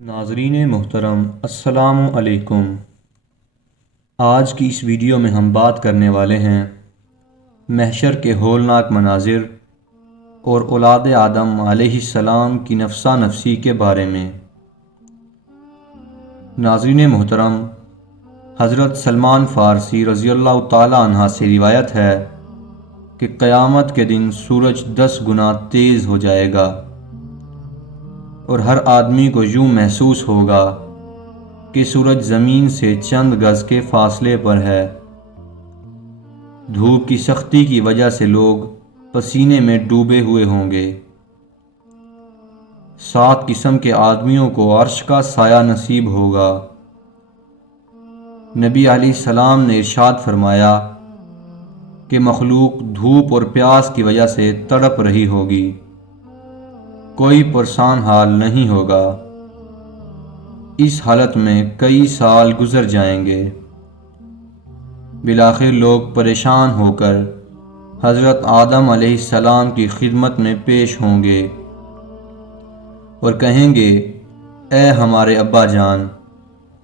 ناظرین محترم، السلام علیکم۔ آج کی اس ویڈیو میں ہم بات کرنے والے ہیں محشر کے ہولناک مناظر اور اولاد آدم علیہ السلام کی نفسا نفسی کے بارے میں۔ ناظرین محترم، حضرت سلمان فارسی رضی اللہ تعالی عنہ سے روایت ہے کہ قیامت کے دن سورج 10 گنا تیز ہو جائے گا اور ہر آدمی کو یوں محسوس ہوگا کہ سورج زمین سے چند گز کے فاصلے پر ہے۔ دھوپ کی سختی کی وجہ سے لوگ پسینے میں ڈوبے ہوئے ہوں گے۔ 7 قسم کے آدمیوں کو عرش کا سایہ نصیب ہوگا۔ نبی علیہ السلام نے ارشاد فرمایا کہ مخلوق دھوپ اور پیاس کی وجہ سے تڑپ رہی ہوگی، کوئی پرسان حال نہیں ہوگا۔ اس حالت میں کئی سال گزر جائیں گے۔ بالآخر لوگ پریشان ہو کر حضرت آدم علیہ السلام کی خدمت میں پیش ہوں گے اور کہیں گے، اے ہمارے ابا جان،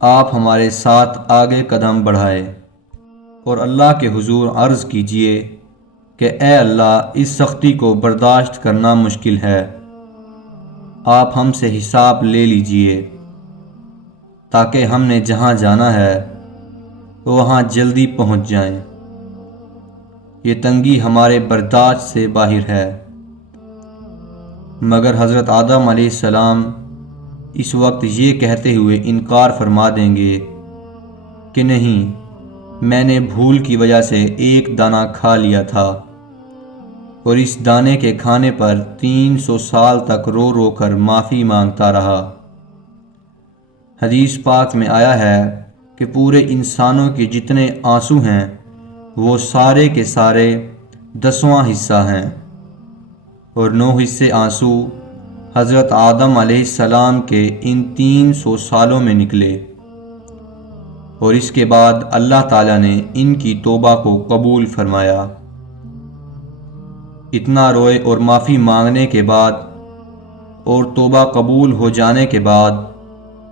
آپ ہمارے ساتھ آگے قدم بڑھائے اور اللہ کے حضور عرض کیجئے کہ اے اللہ، اس سختی کو برداشت کرنا مشکل ہے، آپ ہم سے حساب لے لیجئے تاکہ ہم نے جہاں جانا ہے وہاں جلدی پہنچ جائیں۔ یہ تنگی ہمارے برداشت سے باہر ہے۔ مگر حضرت آدم علیہ السلام اس وقت یہ کہتے ہوئے انکار فرما دیں گے کہ نہیں، میں نے بھول کی وجہ سے ایک دانہ کھا لیا تھا اور اس دانے کے کھانے پر 300 سال تک رو رو کر معافی مانگتا رہا۔ حدیث پاک میں آیا ہے کہ پورے انسانوں کے جتنے آنسو ہیں وہ سارے کے سارے 10واں حصہ ہیں اور 9 حصے آنسو حضرت آدم علیہ السلام کے ان 300 سالوں میں نکلے، اور اس کے بعد اللہ تعالیٰ نے ان کی توبہ کو قبول فرمایا۔ اتنا روئے اور معافی مانگنے کے بعد اور توبہ قبول ہو جانے کے بعد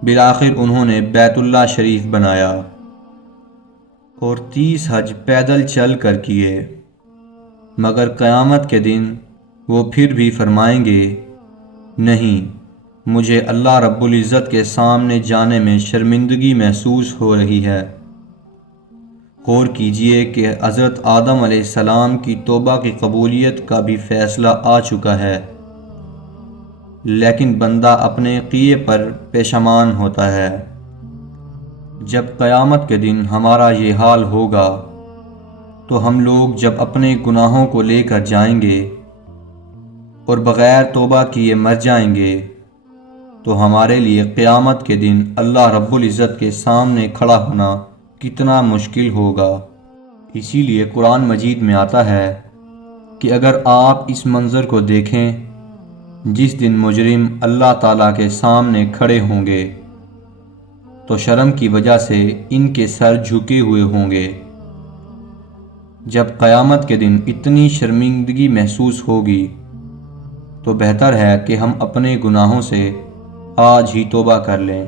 بالآخر انہوں نے بیت اللہ شریف بنایا اور 30 حج پیدل چل کر کیے۔ مگر قیامت کے دن وہ پھر بھی فرمائیں گے، نہیں، مجھے اللہ رب العزت کے سامنے جانے میں شرمندگی محسوس ہو رہی ہے۔ غور کیجئے کہ حضرت آدم علیہ السلام کی توبہ کی قبولیت کا بھی فیصلہ آ چکا ہے، لیکن بندہ اپنے کیے پر پشیمان ہوتا ہے۔ جب قیامت کے دن ہمارا یہ حال ہوگا تو ہم لوگ جب اپنے گناہوں کو لے کر جائیں گے اور بغیر توبہ کیے مر جائیں گے تو ہمارے لیے قیامت کے دن اللہ رب العزت کے سامنے کھڑا ہونا کتنا مشکل ہوگا۔ اسی لیے قرآن مجید میں آتا ہے کہ اگر آپ اس منظر کو دیکھیں جس دن مجرم اللہ تعالیٰ کے سامنے کھڑے ہوں گے تو شرم کی وجہ سے ان کے سر جھکے ہوئے ہوں گے۔ جب قیامت کے دن اتنی شرمندگی محسوس ہوگی تو بہتر ہے کہ ہم اپنے گناہوں سے آج ہی توبہ کر لیں۔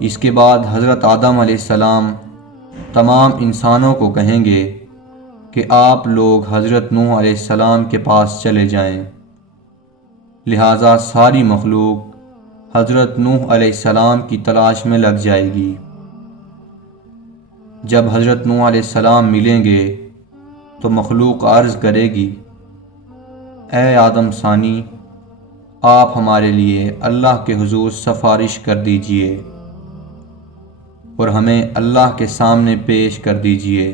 اس کے بعد حضرت آدم علیہ السلام تمام انسانوں کو کہیں گے کہ آپ لوگ حضرت نوح علیہ السلام کے پاس چلے جائیں۔ لہٰذا ساری مخلوق حضرت نوح علیہ السلام کی تلاش میں لگ جائے گی۔ جب حضرت نوح علیہ السلام ملیں گے تو مخلوق عرض کرے گی، اے آدم ثانی، آپ ہمارے لیے اللہ کے حضور سفارش کر دیجئے اور ہمیں اللہ کے سامنے پیش کر دیجئے۔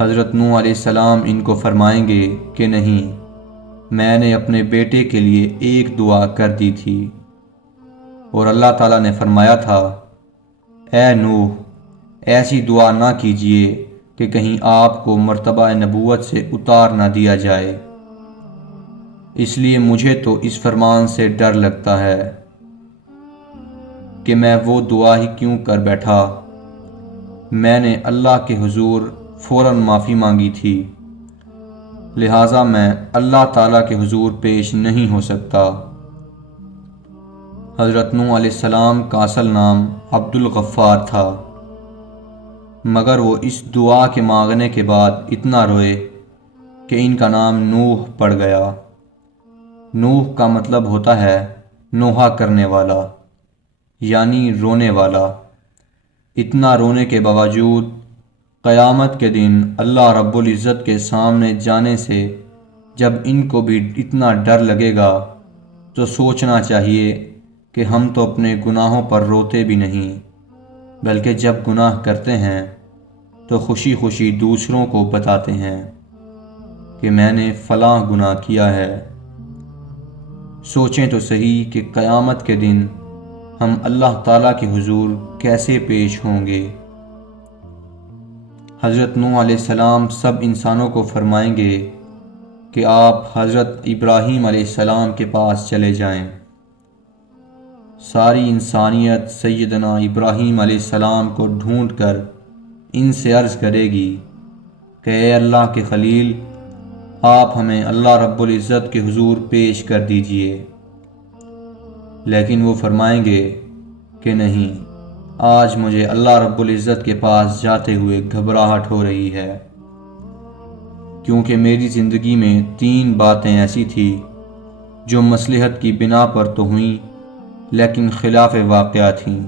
حضرت نوح علیہ السلام ان کو فرمائیں گے کہ نہیں، میں نے اپنے بیٹے کے لیے ایک دعا کر دی تھی اور اللہ تعالیٰ نے فرمایا تھا، اے نوح، ایسی دعا نہ کیجئے کہ کہیں آپ کو مرتبہ نبوت سے اتار نہ دیا جائے، اس لیے مجھے تو اس فرمان سے ڈر لگتا ہے کہ میں وہ دعا ہی کیوں کر بیٹھا۔ میں نے اللہ کے حضور فوراً معافی مانگی تھی، لہٰذا میں اللہ تعالیٰ کے حضور پیش نہیں ہو سکتا۔ حضرت نوح علیہ السلام کا اصل نام عبد الغفار تھا، مگر وہ اس دعا کے مانگنے کے بعد اتنا روئے کہ ان کا نام نوح پڑ گیا۔ نوح کا مطلب ہوتا ہے نوحہ کرنے والا، یعنی رونے والا۔ اتنا رونے کے باوجود قیامت کے دن اللہ رب العزت کے سامنے جانے سے جب ان کو بھی اتنا ڈر لگے گا تو سوچنا چاہیے کہ ہم تو اپنے گناہوں پر روتے بھی نہیں، بلکہ جب گناہ کرتے ہیں تو خوشی خوشی دوسروں کو بتاتے ہیں کہ میں نے فلاں گناہ کیا ہے۔ سوچیں تو صحیح کہ قیامت کے دن ہم اللہ تعالیٰ کے حضور کیسے پیش ہوں گے۔ حضرت نوح علیہ السلام سب انسانوں کو فرمائیں گے کہ آپ حضرت ابراہیم علیہ السلام کے پاس چلے جائیں۔ ساری انسانیت سیدنا ابراہیم علیہ السلام کو ڈھونڈ کر ان سے عرض کرے گی کہ اے اللہ کے خلیل، آپ ہمیں اللہ رب العزت کے حضور پیش کر دیجئے۔ لیکن وہ فرمائیں گے کہ نہیں، آج مجھے اللہ رب العزت کے پاس جاتے ہوئے گھبراہٹ ہو رہی ہے، کیونکہ میری زندگی میں 3 باتیں ایسی تھیں جو مصلحت کی بنا پر تو ہوئیں لیکن خلاف واقعہ تھیں۔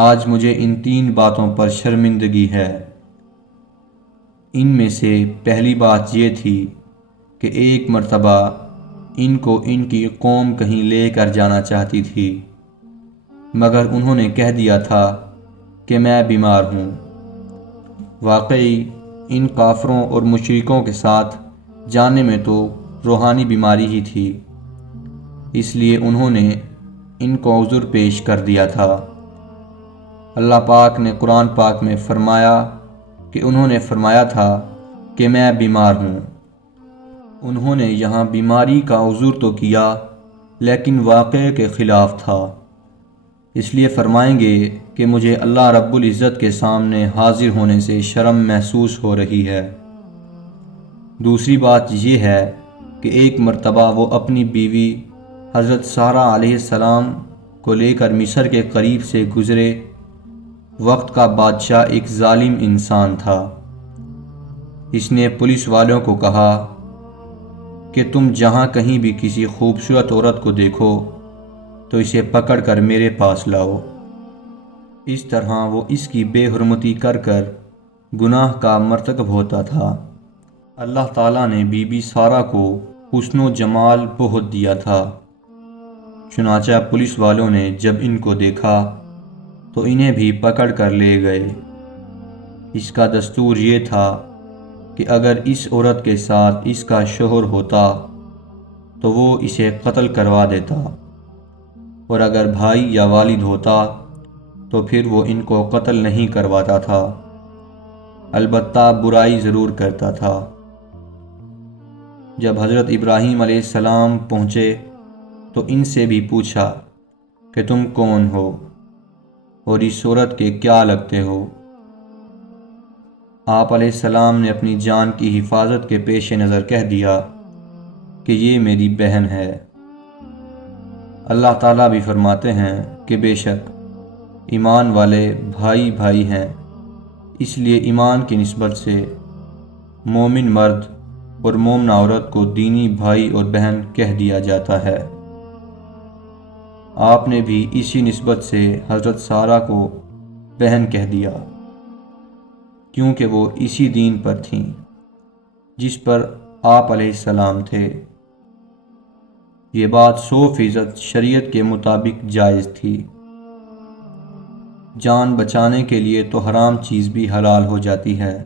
آج مجھے ان 3 باتوں پر شرمندگی ہے۔ ان میں سے پہلی بات یہ تھی کہ ایک مرتبہ ان کو ان کی قوم کہیں لے کر جانا چاہتی تھی، مگر انہوں نے کہہ دیا تھا کہ میں بیمار ہوں۔ واقعی ان کافروں اور مشرکوں کے ساتھ جانے میں تو روحانی بیماری ہی تھی، اس لیے انہوں نے ان کو عذر پیش کر دیا تھا۔ اللہ پاک نے قرآن پاک میں فرمایا کہ انہوں نے فرمایا تھا کہ میں بیمار ہوں۔ انہوں نے یہاں بیماری کا عذر تو کیا لیکن واقعے کے خلاف تھا، اس لیے فرمائیں گے کہ مجھے اللہ رب العزت کے سامنے حاضر ہونے سے شرم محسوس ہو رہی ہے۔ دوسری بات یہ ہے کہ ایک مرتبہ وہ اپنی بیوی حضرت سارہ علیہ السلام کو لے کر مصر کے قریب سے گزرے۔ وقت کا بادشاہ ایک ظالم انسان تھا۔ اس نے پولیس والوں کو کہا کہ تم جہاں کہیں بھی کسی خوبصورت عورت کو دیکھو تو اسے پکڑ کر میرے پاس لاؤ۔ اس طرح وہ اس کی بے حرمتی کر کر گناہ کا مرتکب ہوتا تھا۔ اللہ تعالیٰ نے بی بی سارہ کو حسن و جمال بہت دیا تھا، چنانچہ پولیس والوں نے جب ان کو دیکھا تو انہیں بھی پکڑ کر لے گئے۔ اس کا دستور یہ تھا کہ اگر اس عورت کے ساتھ اس کا شوہر ہوتا تو وہ اسے قتل کروا دیتا، اور اگر بھائی یا والد ہوتا تو پھر وہ ان کو قتل نہیں کرواتا تھا، البتہ برائی ضرور کرتا تھا۔ جب حضرت ابراہیم علیہ السلام پہنچے تو ان سے بھی پوچھا کہ تم کون ہو اور اس عورت کے کیا لگتے ہو؟ آپ علیہ السلام نے اپنی جان کی حفاظت کے پیش نظر کہہ دیا کہ یہ میری بہن ہے۔ اللہ تعالیٰ بھی فرماتے ہیں کہ بے شک ایمان والے بھائی بھائی ہیں، اس لیے ایمان کی نسبت سے مومن مرد اور مومنہ عورت کو دینی بھائی اور بہن کہہ دیا جاتا ہے۔ آپ نے بھی اسی نسبت سے حضرت سارہ کو بہن کہہ دیا، کیونکہ وہ اسی دین پر تھیں جس پر آپ علیہ السلام تھے۔ یہ بات 100% شریعت کے مطابق جائز تھی۔ جان بچانے کے لیے تو حرام چیز بھی حلال ہو جاتی ہے،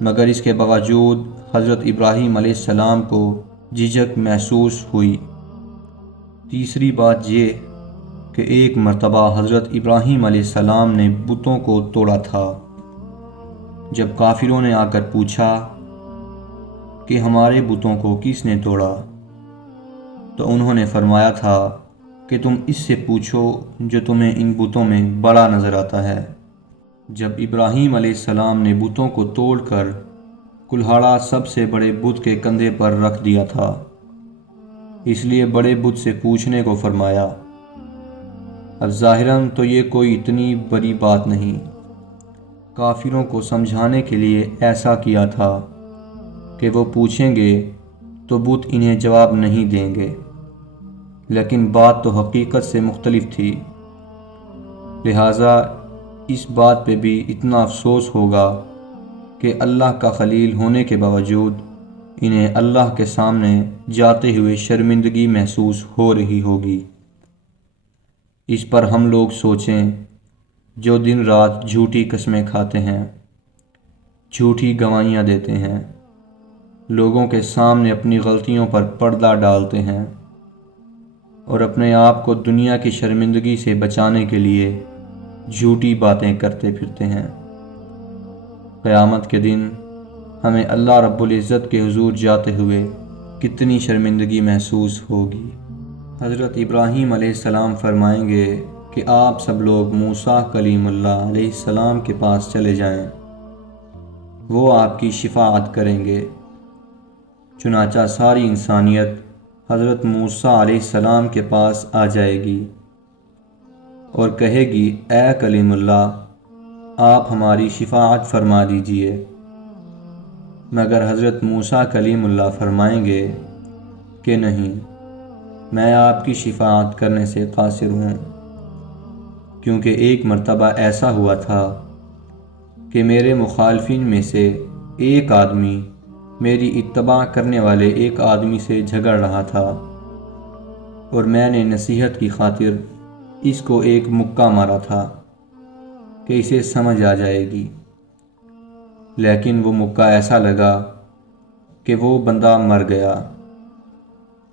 مگر اس کے باوجود حضرت ابراہیم علیہ السلام کو جھجک محسوس ہوئی۔ تیسری بات یہ کہ ایک مرتبہ حضرت ابراہیم علیہ السلام نے بتوں کو توڑا تھا۔ جب کافروں نے آ کر پوچھا کہ ہمارے بتوں کو کس نے توڑا، تو انہوں نے فرمایا تھا کہ تم اس سے پوچھو جو تمہیں ان بتوں میں بڑا نظر آتا ہے۔ جب ابراہیم علیہ السلام نے بتوں کو توڑ کر کلہاڑا سب سے بڑے بت کے کندھے پر رکھ دیا تھا، اس لیے بڑے بت سے پوچھنے کو فرمایا۔ اب ظاہراً تو یہ کوئی اتنی بڑی بات نہیں، کافروں کو سمجھانے کے لیے ایسا کیا تھا کہ وہ پوچھیں گے تو بت انہیں جواب نہیں دیں گے، لیکن بات تو حقیقت سے مختلف تھی، لہٰذا اس بات پہ بھی اتنا افسوس ہوگا کہ اللہ کا خلیل ہونے کے باوجود انہیں اللہ کے سامنے جاتے ہوئے شرمندگی محسوس ہو رہی ہوگی۔ اس پر ہم لوگ سوچیں جو دن رات جھوٹی قسمیں کھاتے ہیں، جھوٹی گواہیاں دیتے ہیں، لوگوں کے سامنے اپنی غلطیوں پر پردہ ڈالتے ہیں اور اپنے آپ کو دنیا کی شرمندگی سے بچانے کے لیے جھوٹی باتیں کرتے پھرتے ہیں۔ قیامت کے دن ہمیں اللہ رب العزت کے حضور جاتے ہوئے کتنی شرمندگی محسوس ہوگی۔ حضرت ابراہیم علیہ السلام فرمائیں گے کہ آپ سب لوگ موسیٰ کلیم اللہ علیہ السلام کے پاس چلے جائیں، وہ آپ کی شفاعت کریں گے۔ چنانچہ ساری انسانیت حضرت موسیٰ علیہ السلام کے پاس آ جائے گی اور کہے گی، اے کلیم اللہ، آپ ہماری شفاعت فرما دیجئے۔ مگر حضرت موسیٰ کلیم اللہ فرمائیں گے کہ نہیں، میں آپ کی شفاعت کرنے سے قاصر ہوں، کیونکہ ایک مرتبہ ایسا ہوا تھا کہ میرے مخالفین میں سے ایک آدمی میری اتباع کرنے والے ایک آدمی سے جھگڑ رہا تھا اور میں نے نصیحت کی خاطر اس کو ایک مکہ مارا تھا کہ اسے سمجھ آ جائے گی، لیکن وہ مکہ ایسا لگا کہ وہ بندہ مر گیا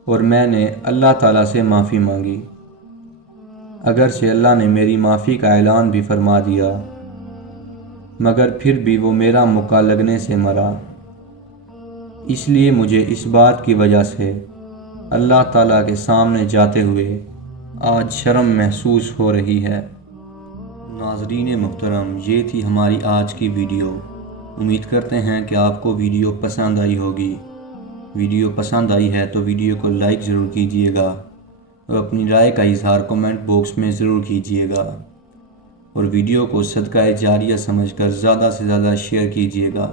اور میں نے اللہ تعالیٰ سے معافی مانگی، اگرچہ اللہ نے میری معافی کا اعلان بھی فرما دیا، مگر پھر بھی وہ میرا مکہ لگنے سے مرا۔ اس لیے مجھے اس بات کی وجہ سے اللہ تعالیٰ کے سامنے جاتے ہوئے آج شرم محسوس ہو رہی ہے۔ ناظرین محترم، یہ تھی ہماری آج کی ویڈیو۔ امید کرتے ہیں کہ آپ کو ویڈیو پسند آئی ہوگی۔ ویڈیو پسند آئی ہے تو ویڈیو کو لائک ضرور کیجیے گا اور اپنی رائے کا اظہار کمنٹ باکس میں ضرور کیجیے گا، اور ویڈیو کو صدقہ جاریہ سمجھ کر زیادہ سے زیادہ شیئر کیجیے گا۔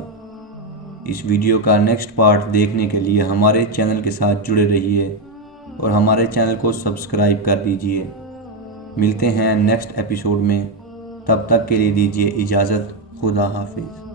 اس ویڈیو کا نیکسٹ پارٹ دیکھنے کے لیے ہمارے چینل کے ساتھ جڑے رہیے اور ہمارے چینل کو سبسکرائب کر دیجیے۔ ملتے ہیں نیکسٹ ایپیسوڈ میں، تب تک کے لیے دیجیے اجازت۔ خدا حافظ۔